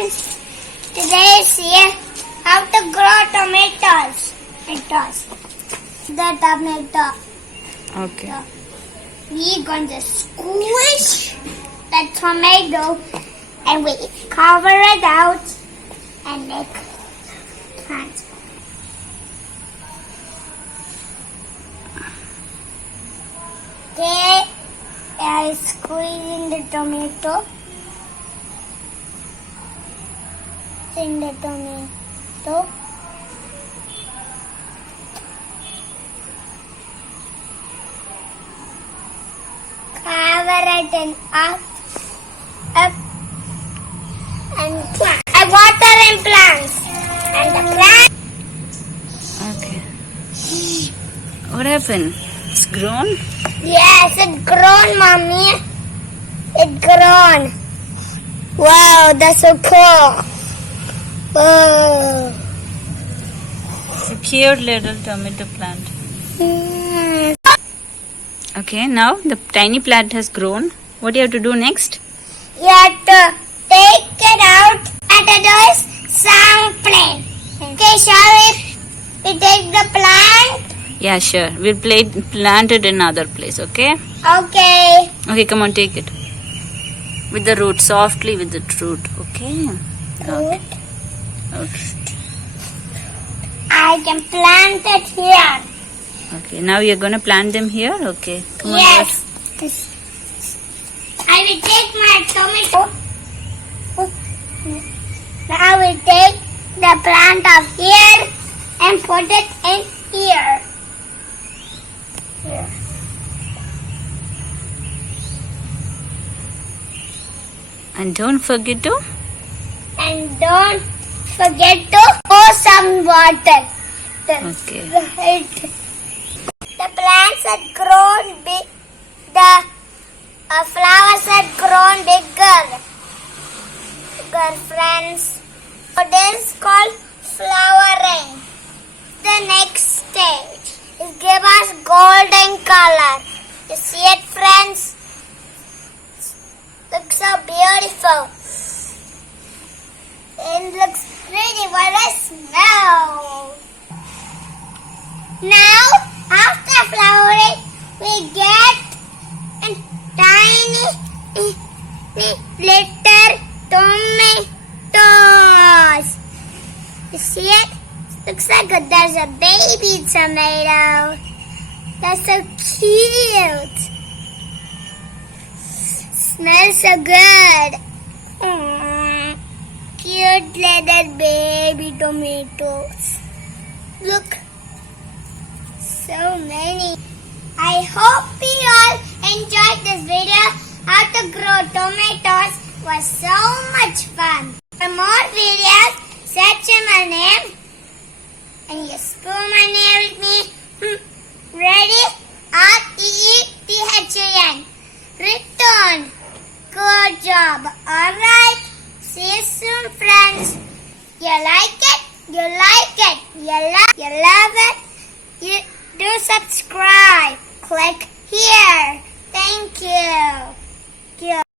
friends, today is here how to grow tomatoes. The tomato. Okay. We're going to squish the tomato and we cover it out and make plants. Okay, I squeezing the tomato. In the tomato. Cover it and up, and plant. I water and plants. And the plant. Okay. What happened? It's grown? Yes, it's grown, mommy. It's grown. Wow, that's so cool. Whoa. It's a cute little tomato plant. Mm. Okay, now the tiny plant has grown. What do you have to do next? You have to take it out and do is sampling. Okay, shall we take the plant? Yeah, sure. We'll plant it in another place, okay? Okay. Okay, come on, take it. With the root, softly with the root, okay? Good. Okay. I can plant it here. Okay, now you're going to plant them here? Okay. Come on, Yes. I will take my tomato. Now I will take the plant of here and put it in here. Here. And don't forget to? And don't forget to pour some water. Okay. The plants had grown big. The flowers had grown bigger. Friends. So this is called flowering. The next stage is give us golden color. You see it, friends? Looks so beautiful. It looks pretty. What a smell. Now, after flowering, we get a tiny little tomatoes. You see it? Looks like there's a baby tomato. That's so cute. Smells so good. Cute little baby tomatoes. Look. So many. I hope you all enjoyed this video. How to grow tomatoes was so much fun. For more videos, search my name and you spell my name with me. Ready? Reethun. Reethun. Good job. Alright. See you soon, friends. You like it? You like it? You love it? You do subscribe. Click here. Thank you.